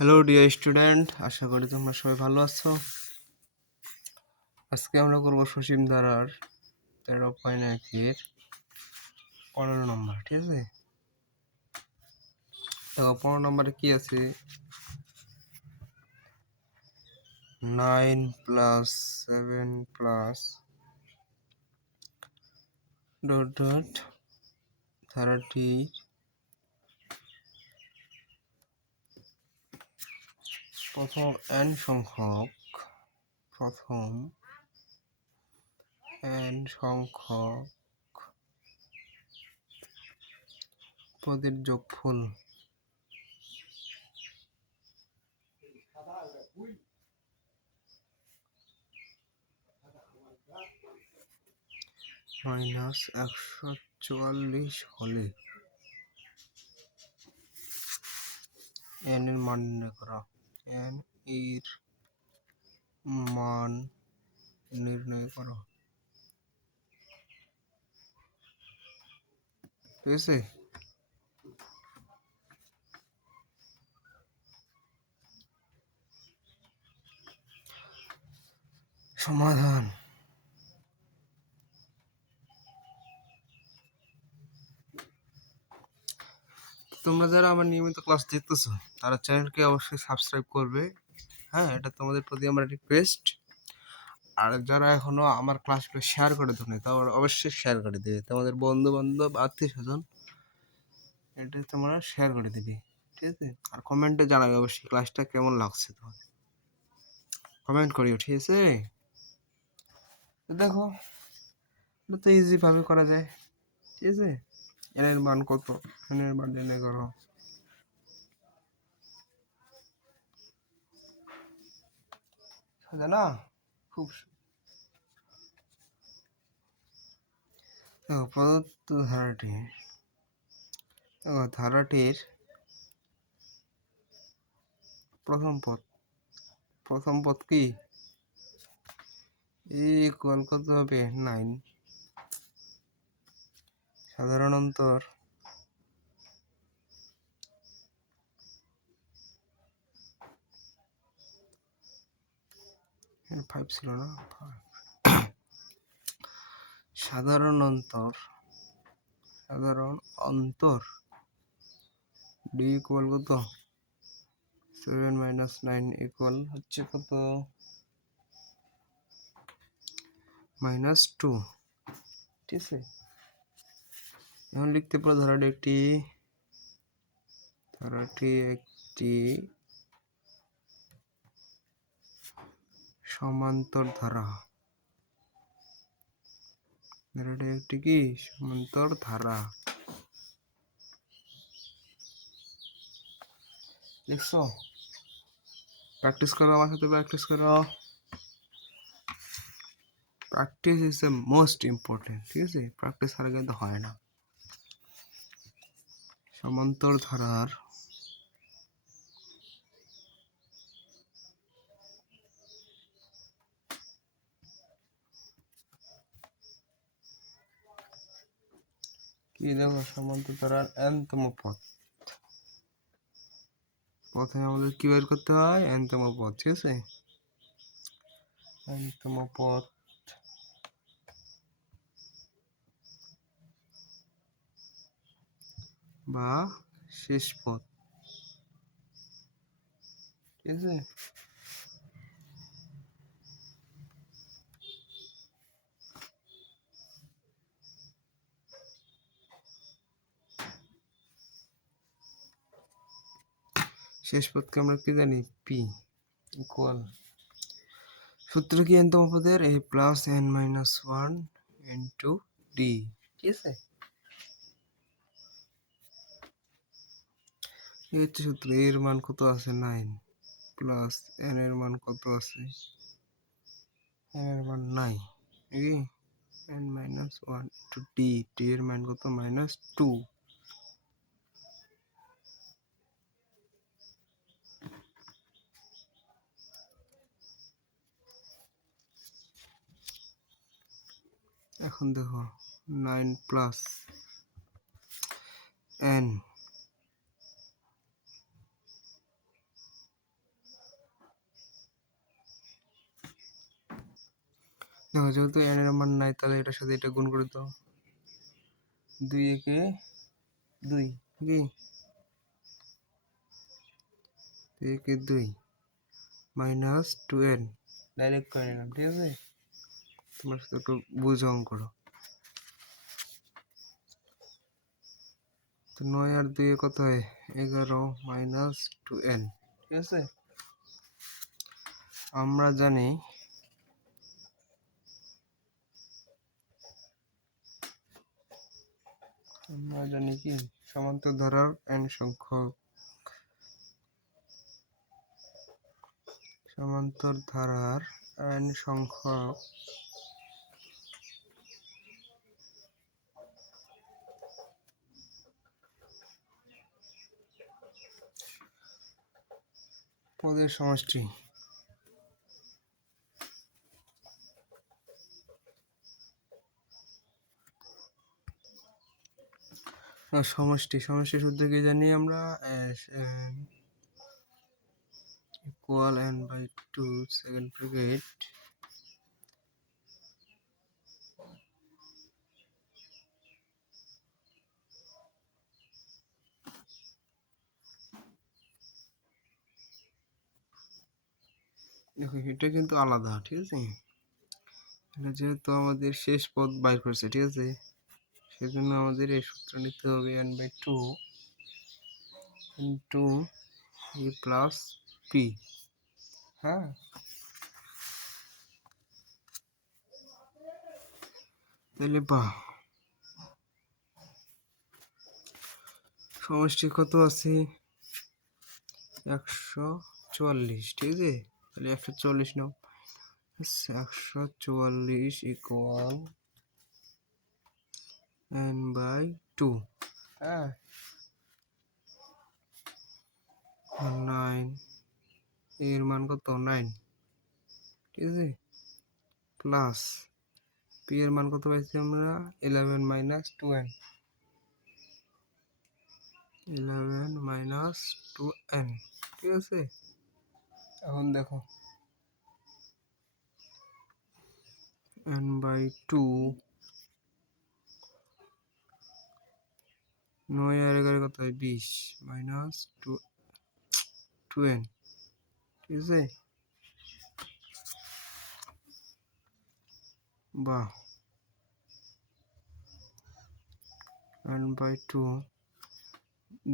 Hello dear student, আশা করি তোমরা সবাই ভালো আছো। আজকে আমরা করব সসীম ধারার 13.1-এর 15 নম্বর। ঠিক আছে, দেখো 15 নম্বরে কি আছে, 9 + 7 + ডট ডট ধারাটি প্রথম n সংখ্যক পদের যোগফল -144 হলে n এর মান নির্ণয় করা। n এর মান নির্ণয় করো। ঠিক আছে, সমাধান। তোমরা যারা আমার নিয়মিত ক্লাস দেখতেছো তারা চ্যানেলকে অবশ্যই সাবস্ক্রাইব করবে। হ্যাঁ, এটা তোমাদের প্রতি আমার রিকোয়েস্ট। আর যারা এখনো আমার ক্লাসগুলো শেয়ার করে দেবে তারা অবশ্যই শেয়ার করে দেবে, তোমাদের বন্ধু বান্ধব আত্মীয় স্বজন এটা তোমরা শেয়ার করে দিবে। ঠিক আছে, আর কমেন্টে জানাবে অবশ্যই ক্লাসটা কেমন লাগছে। তোমার কমেন্ট করিও, ঠিক আছে। দেখো, এটা তো ইজি ভাবে করা যায়। ঠিক আছে, এন এর মান কত, এন এর মান নির্ণয় করো। না, খুব প্রদত্ত ধারাটির প্রথম পদ কি ইকুয়াল কত হবে 9, সাধারণ অন্তর 5 ছিল না, সাধারণ অন্তর ডি ইকুয়াল কত 7 - 9 ইকুয়াল হচ্ছে কত -2। ঠিক আছে, এখন লিখতে পারো ধারাটি একটি সমান্তর ধারা। ধারাটি একটি কি সমান্তর ধারা। লিখছো? প্র্যাকটিস করো, আমার সাথে প্র্যাকটিস করো। Practice is the most important. ঠিক আছে, প্র্যাকটিস ছাড়া কিন্তু হয় না। সমান্তর ধারার কি দেখো, সমান্তর ধারার n-তম পদ। প্রথমে আমাদের কি বের করতে হয়, n-তম পদ। ঠিক আছে, n-তম পদ বা শেষ পদ। ঠিক আছে, শেষ পদকে আমরা কি জানি, পি ইকুয়াল, সূত্র কি n-তম পদের a + n-1 ইন্টু ডি। ঠিক আছে, এই হচ্ছে সূত্র। এর মান কত আছে 9 প্লাস n এর মান কত আছে, n এর মান নাই, n-1 ইন্টু ডি। ডি এর মান কত -2। এখন দেখো 9 প্লাস n দেখো যেহেতু n এর মান নাই তাহলে এটার সাথে এটা গুণ করে দাও। 2 একে 2 কি 2 একে 2 মাইনাস 2n ডাইরেক্ট করে নিলাম, ঠিক আছে? তোমার সাথে একটু বুঝে অঙ্ক করো। তো 9 আর 2 কত হয় 11 মাইনাস 2n, ঠিক আছে? আমরা জানি কি সমান্তর ধারার n সংখ্যক পদের সমষ্টি। সমষ্টি সূত্র কি জানি আমরা, ইকুয়াল n/2 সেকেন্ড ব্র্যাকেট দেখো এটা কিন্তু আলাদা, ঠিক আছে? এটা যেহেতু আমাদের শেষ পদ বাইর করছে, ঠিক আছে, সেজন্য আমাদের এই সূত্র নিতে হবে n/2 into e plus p। হ্যাঁ, তাহলে সমষ্টি কত আছে 144, ঠিক আছে? তাহলে 144 নাও, 144 ইকুয়াল n/2। হ্যাঁ, 9 এর মান কত 9, ঠিক আছে? প্লাস p এর মান কত পাইছি আমরা 11 মাইনাস 2n, 11 মাইনাস 2n, ঠিক আছে? এখন দেখো n/2 9 আর 11 কত হয় 20 মাইনাস 2n, ঠিক আছে? বাহ, n/2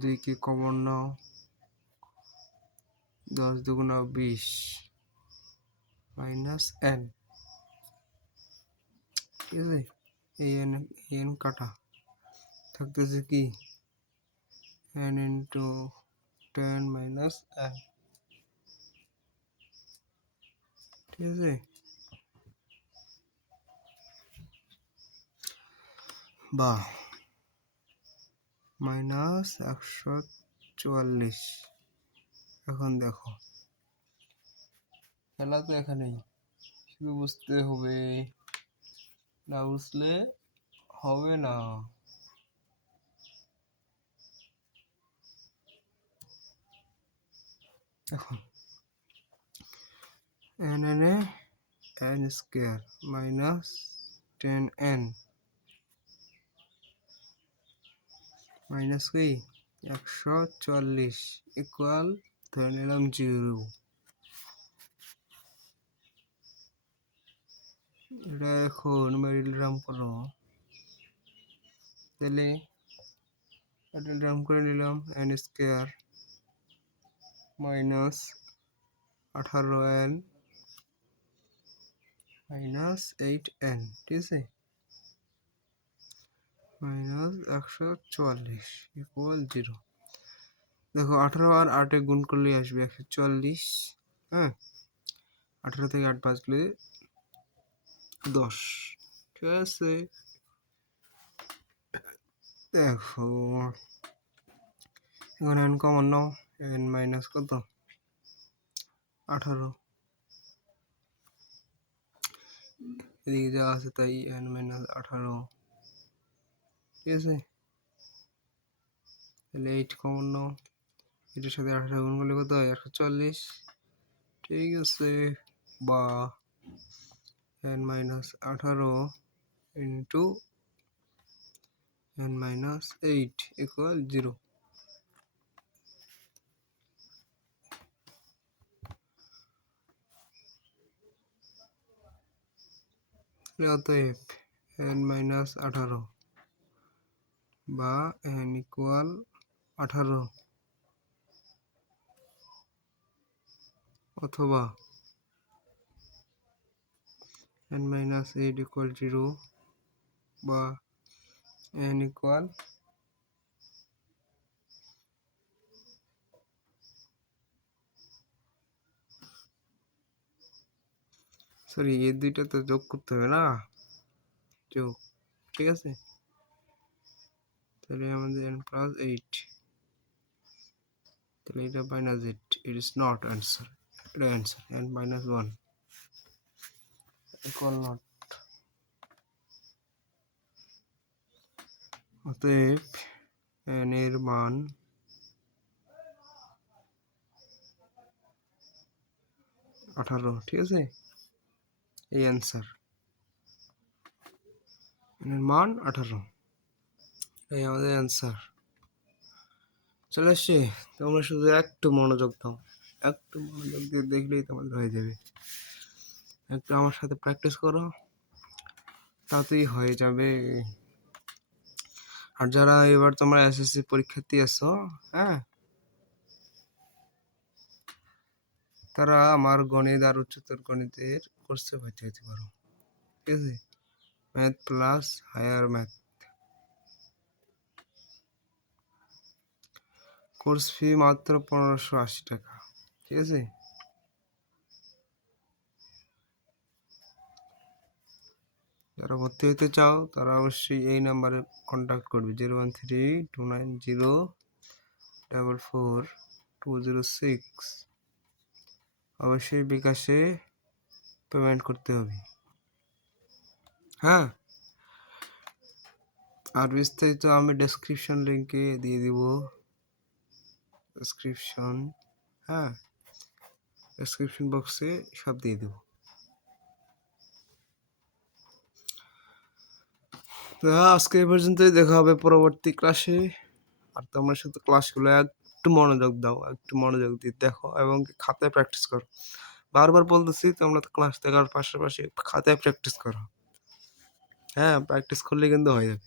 2 কে কমন নাও, 10 দুগুণা 20 মাইনাস n, ঠিক আছে? এই n কাটা থাকতেছে কি n ইন্টু 10 মাইনাস n, ঠিক আছে? বাহ, মাইনাস 144। এখন দেখো খেলা তো এখানেই, শুধু বুঝতে হবে, না বুঝলে হবে না। এখন n এ n square minus 10n minus কি 144 ইকুয়াল ধরে নিলাম 0। এটা এখন মেরিলরাম করো, তাহলে মেরিলরাম করে নিলাম n square minus 18n minus 8n, ঠিক আছে? Minus 144 equal 0। দেখো 18 আর 8 গুণ করলে আসবে 144। হ্যাঁ, 18 থেকে 8 বাদ গেলে 10, ঠিক আছে? দেখো এখন n কমন নাও, n মাইনাস কত 18, এদিকে যা আছে তাই n মাইনাস 18, ঠিক আছে? তাহলে 8 কমন নাও, এটার সাথে 18 গুণ করলে কত হয় 140, ঠিক আছে? বা n minus 18 into n minus 8 equal 0। অতএব n মাইনাস 18 বা n ইকুয়াল 18 অথবা n মাইনাস 8 ইকুয়াল 0 বা n ইকুয়াল সরি এই দুইটা তো যোগ করতে হবে না, যোগ, ঠিক আছে। তাহলে আমাদের n প্লাস 8, তাহলে এটা minus 8, it is not answer, এটা answer n minus 1 equal not. অতএব n এর মান 18, ঠিক আছে, এই অ্যান্সার, n এর মান 18, এই আমাদের অ্যান্সার চলে আসছে। তোমরা শুধু একটু মনোযোগ দাও, একটু মনোযোগ দিয়ে দেখলেই তোমাদের হয়ে যাবে। একটু আমার সাথে প্র্যাকটিস করো, তাতেই হয়ে যাবে। আর যারা এবার তোমরা এসএসসি পরীক্ষার্থী আছো, হ্যাঁ, তারা আমার গণিত আর উচ্চতর গণিতের কোর্সে ভর্তি হতে পারো, ঠিক আছে, math plus higher math. Course fee মাত্র 1580 টাকা, ঠিক আছে। যারা ভর্তি হতে চাও তারা অবশ্যই এই নাম্বারে কন্ট্যাক্ট করবে, 01329044206। অবশ্যই বিকাশে পেমেন্ট করতে হবে, হ্যাঁ। আর বিস্তারিত আমি ডেসক্রিপশন লিঙ্কে দিয়ে দিব, ডেসক্রিপশন, হ্যাঁ, ডেসক্রিপশন বক্সে সব দিয়ে দেব। আজকে এই পর্যন্তই, দেখা হবে পরবর্তী ক্লাসে। আর তোমরা শুধু ক্লাসগুলো একটু মনোযোগ দাও, একটু মনোযোগ দিয়ে দেখো এবং খাতায় প্র্যাকটিস করো। বারবার বলতেছি তোমরা ক্লাস দেখার পাশাপাশি খাতায় প্র্যাকটিস করো, হ্যাঁ, প্র্যাকটিস করলে কিন্তু হয়ে যাবে।